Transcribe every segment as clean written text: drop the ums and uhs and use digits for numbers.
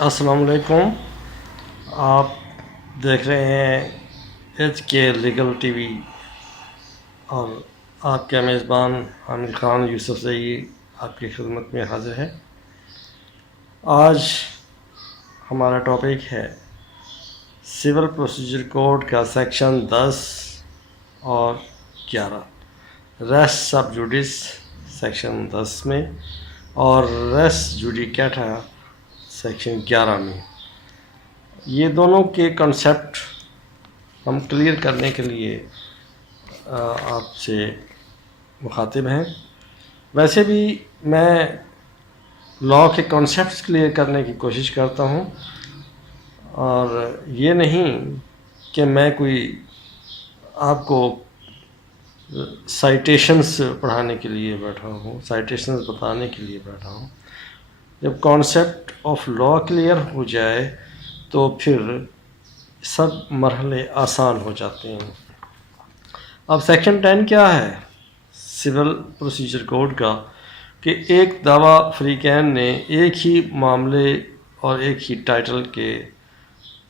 السلام علیکم. آپ دیکھ رہے ہیں ایچ کے لیگل ٹی وی اور آپ کے میزبان عامر خان یوسف زئی آپ کی خدمت میں حاضر ہے. آج ہمارا ٹاپک ہے سول پروسیجر کوڈ کا سیکشن 10 اور 11، ریس سب جوڈس سیکشن 10 میں اور ریس جوڈیکیٹا سیکشن 11 میں. یہ دونوں کے کنسیپٹ ہم کلیئر کرنے کے لیے آپ سے مخاطب ہیں. ویسے بھی میں لاء کے کنسیپٹس کلیئر کرنے کی کوشش کرتا ہوں، اور یہ نہیں کہ میں کوئی آپ کو سائٹیشنز پڑھانے کے لیے بیٹھا ہوں، سائٹیشنز بتانے کے لیے بیٹھا ہوں. جب کانسیپٹ آف لاء کلیئر ہو جائے تو پھر سب مرحلے آسان ہو جاتے ہیں. اب سیکشن 10 کیا ہے سول پروسیجر کوڈ کا؟ کہ ایک دعویٰ فریقین نے ایک ہی معاملے اور ایک ہی ٹائٹل کے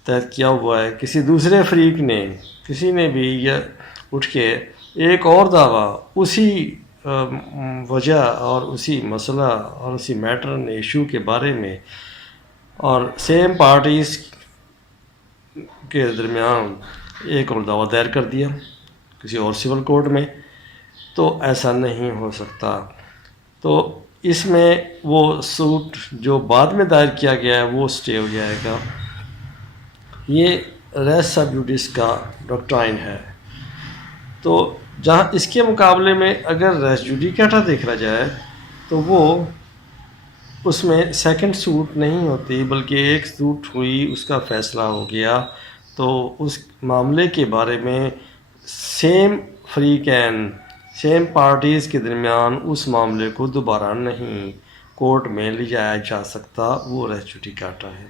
تحت کیا ہوا ہے. کسی دوسرے فریق نے، کسی نے بھی یہ اٹھ کے ایک اور دعویٰ اسی وجہ اور اسی مسئلہ اور اسی میٹر نے ایشو کے بارے میں اور سیم پارٹیز کے درمیان ایک اور دعویٰ دائر کر دیا کسی اور سول کوڈ میں، تو ایسا نہیں ہو سکتا. تو اس میں وہ سوٹ جو بعد میں دائر کیا گیا ہے وہ سٹے ہو جائے گا. یہ ریس سب جوڈس کا ڈاکٹرائن ہے. تو جہاں اس کے مقابلے میں اگر ریس جوڈیکیٹا دیکھا جائے تو وہ اس میں سیکنڈ سوٹ نہیں ہوتی، بلکہ ایک سوٹ ہوئی، اس کا فیصلہ ہو گیا، تو اس معاملے کے بارے میں سیم فریقین، سیم پارٹیز کے درمیان اس معاملے کو دوبارہ نہیں کورٹ میں لے جایا جا سکتا. وہ ریس جوڈیکیٹا ہے.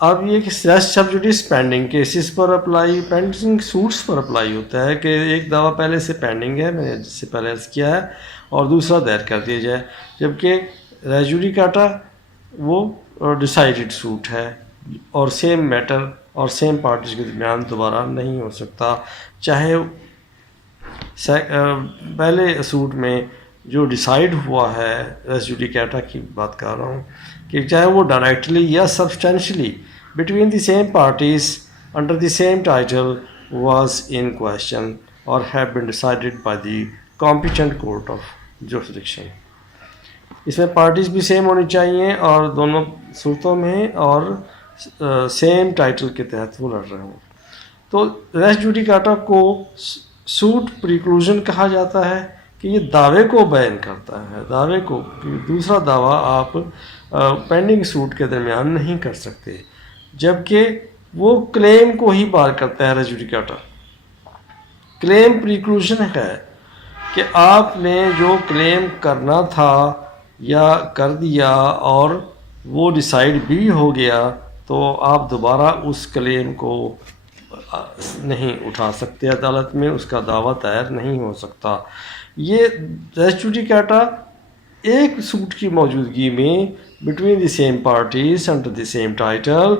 اب یہ کہ ریس سب جوڈس پینڈنگ کیسز پر اپلائی، پینڈنگ سوٹس پر اپلائی ہوتا ہے کہ ایک دعویٰ پہلے سے پینڈنگ ہے، میں نے جس سے پہلے عرض کیا ہے، اور دوسرا دائر کر دیا جائے. جبکہ ریس جوڈیکیٹا وہ ڈیسائیڈڈ سوٹ ہے اور سیم میٹر اور سیم پارٹیز کے درمیان دوبارہ نہیں ہو سکتا. چاہے پہلے سوٹ میں جو ڈیسائیڈ ہوا ہے، ریس جوڈیکیٹا کی بات کر رہا ہوں، کہ چاہے وہ ڈائریکٹلی یا substantially between the same parties under the same title was in question اور have been decided by the competent court of jurisdiction. اس میں پارٹیز بھی سیم ہونی چاہیے اور دونوں صورتوں میں اور سیم ٹائٹل کے تحت وہ لڑ رہے ہوں. تو ریس جوڈیکیٹا کو سوٹ پریکلوژن کہا جاتا ہے کہ یہ دعوے کو بیان کرتا ہے، دعوے کو، دوسرا دعویٰ آپ پینڈنگ سوٹ کے درمیان نہیں کر سکتے. جبکہ وہ کلیم کو ہی بار کرتا ہے ریس جوڈیکیٹا. کلیم پریکلوژن ہے کہ آپ نے جو کلیم کرنا تھا یا کر دیا اور وہ ڈیسائیڈ بھی ہو گیا، تو آپ دوبارہ اس کلیم کو نہیں اٹھا سکتے عدالت میں، اس کا دعویٰ دائر نہیں ہو سکتا. یہ ریس جوڈیکیٹا ایک سوٹ کی موجودگی میں between the same parties under the same title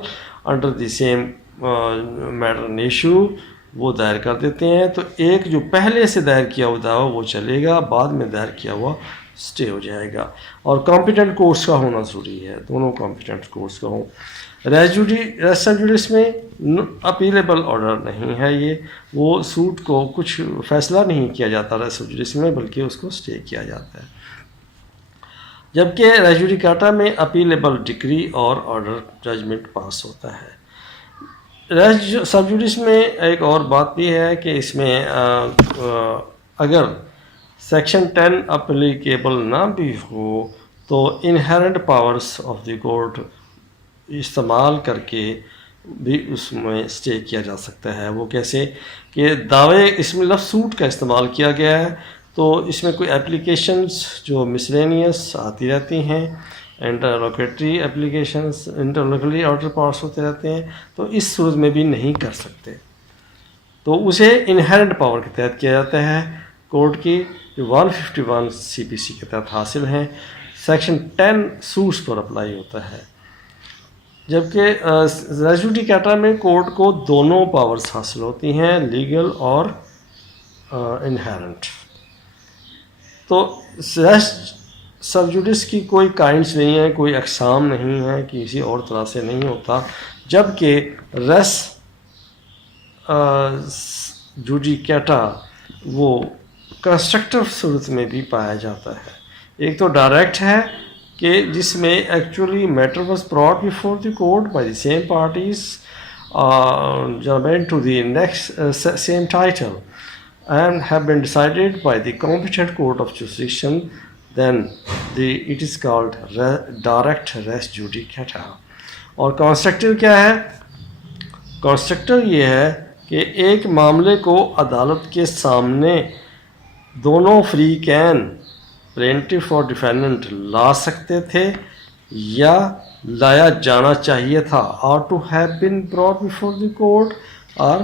under the same matter and issue وہ دائر کر دیتے ہیں. تو ایک جو پہلے سے دائر کیا ہوا دعویٰ وہ چلے گا، بعد میں دائر کیا ہوا سٹے ہو جائے گا. اور کمپیٹنٹ کورٹس کا ہونا ضروری ہے، دونوں کمپیٹنٹ کورٹس کا ہوں. ریس سب جوڈس میں اپیلیبل آرڈر نہیں ہے. یہ وہ سوٹ کو کچھ فیصلہ نہیں کیا جاتا ریس سب جوڈس میں، بلکہ اس کو سٹے کیا جاتا ہے. جبکہ ریس جوڈیکیٹا میں اپیلیبل ڈگری اور آرڈر ججمنٹ پاس ہوتا ہے. ریس سب جوڈس میں ایک اور بات بھی ہے کہ اس میں اگر سیکشن 10 اپلیکیبل نہ بھی ہو تو inherent powers of the court استعمال کر کے بھی اس میں سٹے کیا جا سکتا ہے. وہ کیسے کہ دعوے، اس میں لفظ سوٹ کا استعمال کیا گیا ہے، تو اس میں کوئی اپلیکیشنز جو مسلینیس آتی رہتی ہیں، انٹرلوکیٹری اپلیکیشنز، انٹرلوکلی آرڈر پاس ہوتے رہتے ہیں، تو اس صورت میں بھی نہیں کر سکتے. تو اسے انہیرنٹ پاور کے تحت کیا جاتا ہے. کورٹ کی جو 151 سی پی سی کے تحت حاصل ہیں، سیکشن 10 سوٹس پر اپلائی ہوتا ہے. جبکہ ریس جوڈیکیٹا میں کورٹ کو دونوں پاورز حاصل ہوتی ہیں، لیگل اور انہیرنٹ. تو ریس سب جوڈس کی کوئی کائنڈس نہیں ہے، کوئی اقسام نہیں ہے، کسی اور طرح سے نہیں ہوتا، جبکہ ریس جوڈیکیٹا وہ کنسٹرکٹیو صورت میں بھی پایا جاتا ہے. ایک تو ڈائریکٹ ہے کہ جس میں actually matter was brought before the court by the same parties germane to the next same title and have been decided by the competent court of jurisdiction, then it is called direct res judicata. اور constructive کیا ہے؟ Constructive یہ ہے کہ ایک معاملے کو عدالت کے سامنے دونوں فریقین پلینٹف اور ڈیفینڈنٹ لا سکتے تھے یا لایا جانا چاہیے تھا، اور to have been brought before the court اور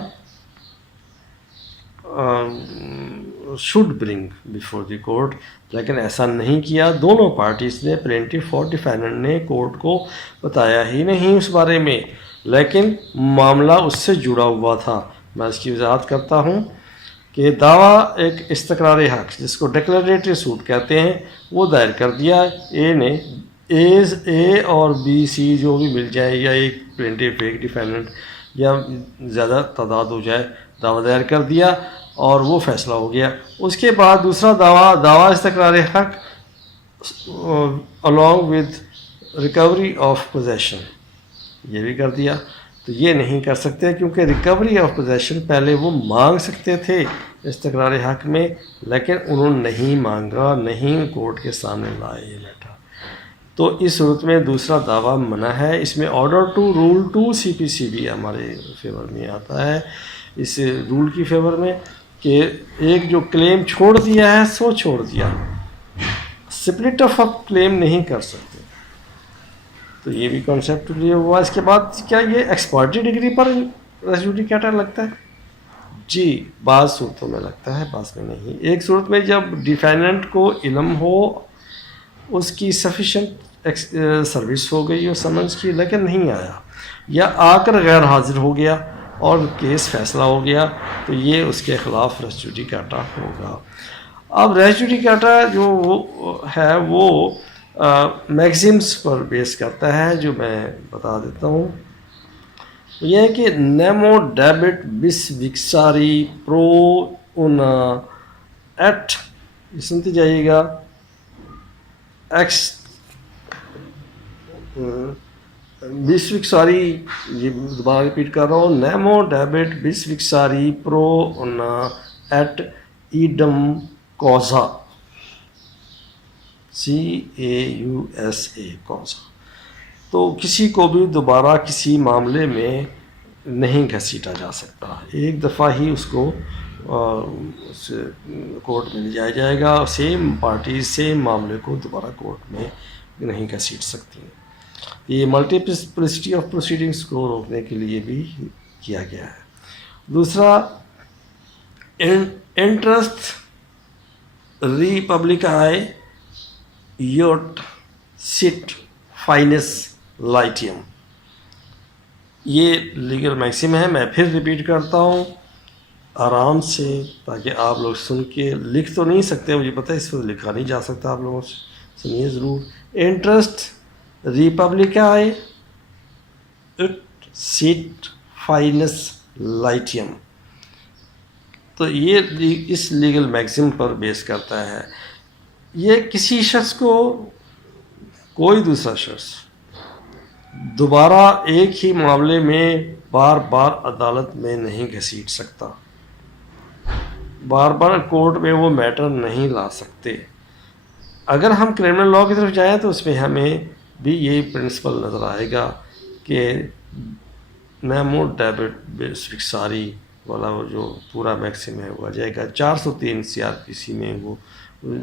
should bring before the court. لیکن ایسا نہیں کیا. دونوں پارٹیز نے، پلینٹف اور ڈیفینڈنٹ نے، کورٹ کو بتایا ہی نہیں اس بارے میں، لیکن معاملہ اس سے جڑا ہوا تھا. میں اس کی وضاحت کرتا ہوں کہ دعویٰ ایک استقرار حق جس کو ڈیکلریٹری سوٹ کہتے ہیں وہ دائر کر دیا. اے نے اے اور بی سی جو بھی مل جائے، یا ایک پلینٹف ایک ڈیفینڈنٹ یا زیادہ تعداد ہو جائے، دعویٰ دائر کر دیا اور وہ فیصلہ ہو گیا. اس کے بعد دوسرا دعویٰ استقرار حق along with recovery of possession یہ بھی کر دیا. تو یہ نہیں کر سکتے کیونکہ ریکوری آف پوزیشن پہلے وہ مانگ سکتے تھے استقرار حق میں، لیکن انہوں نے نہیں مانگا، نہیں کورٹ کے سامنے لائے یہ میٹر. تو اس صورت میں دوسرا دعویٰ منع ہے. اس میں آرڈر ٹو رول 2 CPC بھی ہمارے فیور میں آتا ہے، اس رول کی فیور میں، کہ ایک جو کلیم چھوڑ دیا ہے سو چھوڑ دیا، سپلٹ آف کلیم نہیں کر سکتے. تو یہ بھی کانسیپٹ لیا ہوا. اس کے بعد کیا یہ ایکسپرٹی ڈگری پر ریس جوڈیکیٹا لگتا ہے؟ جی بعض صورتوں میں لگتا ہے، بعض میں نہیں. ایک صورت میں جب ڈیفینڈنٹ کو علم ہو، اس کی سفیشینٹ سروس ہو گئی اور سمنس کی، لیکن نہیں آیا، یا آ کر غیر حاضر ہو گیا اور کیس فیصلہ ہو گیا، تو یہ اس کے خلاف ریس جوڈیکیٹا ہوگا. اب ریس جوڈیکیٹا جو ہے وہ میگزمس پر بیس کرتا ہے، جو میں بتا دیتا ہوں. یہ ہے کہ نیمو ڈیبٹ بس وکساری پرو اونا ایٹ، سنتے جائیے گا، ایکس بس وکساری، یہ دوبارہ ریپیٹ کر رہا ہوں، نیمو ڈیبٹ بس وکساری پرو اونا ایٹ ایڈم کوزا، CAUSA کوزا. تو کسی کو بھی دوبارہ کسی معاملے میں نہیں گھسیٹا جا سکتا، ایک دفعہ ہی اس کو کورٹ میں لے جایا جائے گا. سیم پارٹی سیم معاملے کو دوبارہ کورٹ میں نہیں گھسیٹ سکتی. یہ ملٹیپلسٹی آف پروسیڈنگس کو روکنے کے لیے بھی کیا گیا ہے. دوسرا انٹرسٹ ری پبلکائے یوٹ سٹ فائنس لائٹیم، یہ لیگل میکسم ہے. میں پھر ریپیٹ کرتا ہوں آرام سے تاکہ آپ لوگ سن کے، لکھ تو نہیں سکتے مجھے پتہ ہے، اس وقت لکھا نہیں جا سکتا، آپ لوگوں سے سنیے ضرور. انٹرسٹ ریپبلکائے اٹ سٹ فائنس لائٹیم، تو یہ اس لیگل میکسم پر بیس کرتا ہے. یہ کسی شخص کو کوئی دوسرا شخص دوبارہ ایک ہی معاملے میں بار بار عدالت میں نہیں گھسیٹ سکتا، بار بار کورٹ میں وہ میٹر نہیں لا سکتے. اگر ہم کرمنل لاء کی طرف جائیں تو اس میں ہمیں بھی یہ پرنسپل نظر آئے گا کہ نیمو ڈیبٹ بس وکساری والا وہ جو پورا میکسم ہے وہ آ جائے گا. 403 CRPC میں وہ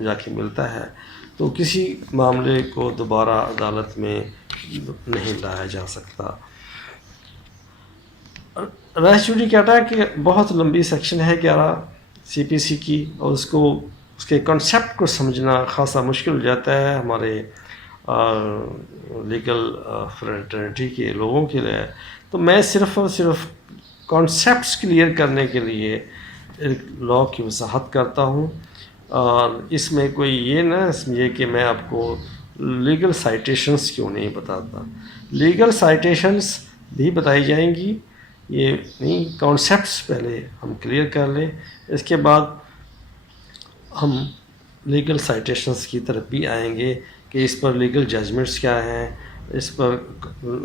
جا کے ملتا ہے. تو کسی معاملے کو دوبارہ عدالت میں نہیں لایا جا سکتا. ریس جوڈیکیٹا کی بہت لمبی سیکشن ہے 11 CPC کی، اور اس کے کنسیپٹ کو سمجھنا خاصا مشکل ہو جاتا ہے ہمارے لیگل فریٹرنیٹی کے لوگوں کے لیے. تو میں صرف اور صرف کانسیپٹس کلیئر کرنے کے لیے لاء کی وضاحت کرتا ہوں، اور اس میں کوئی یہ نہ سمجھے کہ میں آپ کو لیگل سائٹیشنس کیوں نہیں بتاتا. لیگل سائٹیشنس بھی بتائی جائیں گی، یہ نہیں. کانسیپٹس پہلے ہم کلیئر کر لیں، اس کے بعد ہم لیگل سائٹیشنس کی طرف بھی آئیں گے کہ اس پر لیگل ججمنٹس کیا ہیں، اس پر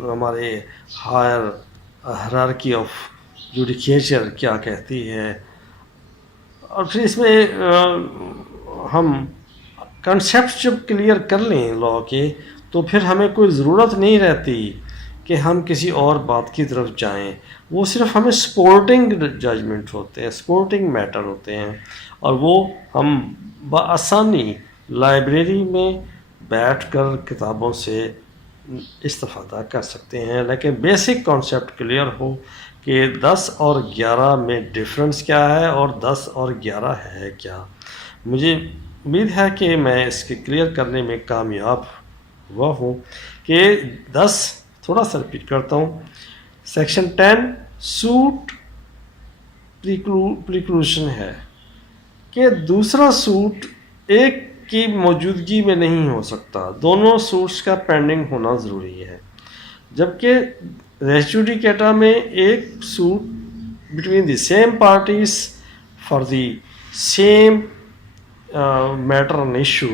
ہمارے ہائرارکی آف جوڈیکیچر کیا کہتی ہے. اور پھر اس میں ہم کنسیپٹ جب کلیئر کر لیں لاء کے، تو پھر ہمیں کوئی ضرورت نہیں رہتی کہ ہم کسی اور بات کی طرف جائیں. وہ صرف ہمیں سپورٹنگ ججمنٹ ہوتے ہیں، سپورٹنگ میٹر ہوتے ہیں، اور وہ ہم بآسانی لائبریری میں بیٹھ کر کتابوں سے استفادہ کر سکتے ہیں. لیکن بیسک کانسیپٹ کلیئر ہو کہ 10 اور 11 میں ڈفرنس کیا ہے اور 10 اور 11 ہے کیا. مجھے امید ہے کہ میں اس کے کلیئر کرنے میں کامیاب ہوا ہوں کہ 10 تھوڑا سا ریپیٹ کرتا ہوں. سیکشن 10 سوٹ پریکلوشن ہے کہ دوسرا سوٹ ایک کی موجودگی میں نہیں ہو سکتا، دونوں سوٹس کا پینڈنگ ہونا ضروری ہے. جبکہ ریس جوڈیکیٹا میں ایک suit between the same parties for the same matter in issue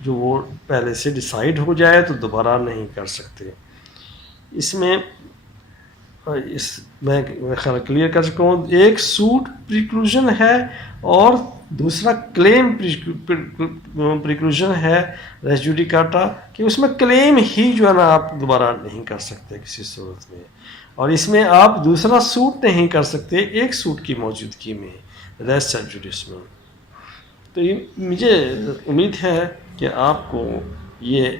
جو وہ پہلے سے ڈیسائیڈ ہو جائے تو دوبارہ نہیں کر سکتے. اس میں میں خیال کلیئر کر چکا ہوں. ایک سوٹ پریکلوژن ہے اور دوسرا کلیم پریکلوژن ہے ریس جوڈیکاٹا، کہ اس میں کلیم ہی جو ہے نا آپ دوبارہ نہیں کر سکتے کسی صورت میں، اور اس میں آپ دوسرا سوٹ نہیں کر سکتے ایک سوٹ کی موجودگی میں ریس سبجوڈیس میں. تو مجھے امید ہے کہ آپ کو یہ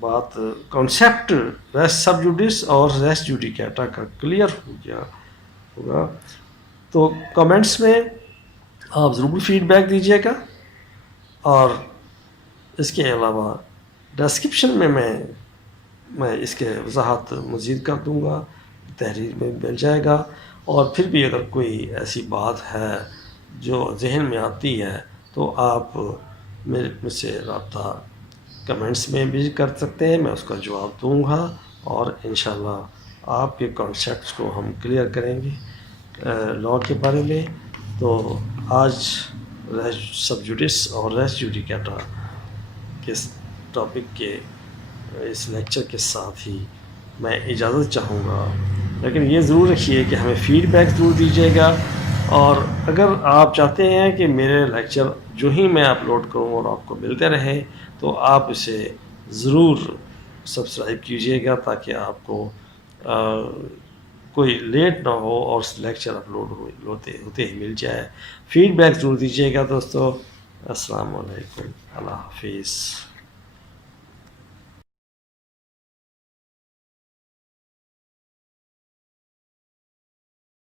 بات کانسیپٹ ریس سب جوڈس اور ریس جوڈیکیٹا کا کلیئر ہو گیا ہوگا. تو کمنٹس میں آپ ضرور فیڈ بیک دیجیے گا، اور اس کے علاوہ ڈسکرپشن میں میں اس کے وضاحت مزید کر دوں گا، تحریر میں مل جائے گا. اور پھر بھی اگر کوئی ایسی بات ہے جو ذہن میں آتی ہے تو آپ مجھ سے رابطہ کمنٹس میں بھی کر سکتے ہیں، میں اس کا جواب دوں گا، اور انشاءاللہ آپ کے کانسیپٹس کو ہم کلیئر کریں گے لاء کے بارے میں. تو آج ریس سب جوڈس اور ریس جوڈیکیٹا کے ٹاپک کے اس لیکچر کے ساتھ ہی میں اجازت چاہوں گا. لیکن یہ ضرور رکھیے کہ ہمیں فیڈ بیک ضرور دیجیے گا، اور اگر آپ چاہتے ہیں کہ میرے لیکچر جو ہی میں اپلوڈ کروں اور آپ کو ملتے رہے تو آپ اسے ضرور سبسکرائب کیجیے گا تاکہ آپ کو کوئی لیٹ نہ ہو اور لیکچر اپلوڈ ہوتے ہی مل جائے. فیڈ بیک ضرور دیجیے گا دوستو. السلام علیکم، اللہ حافظ.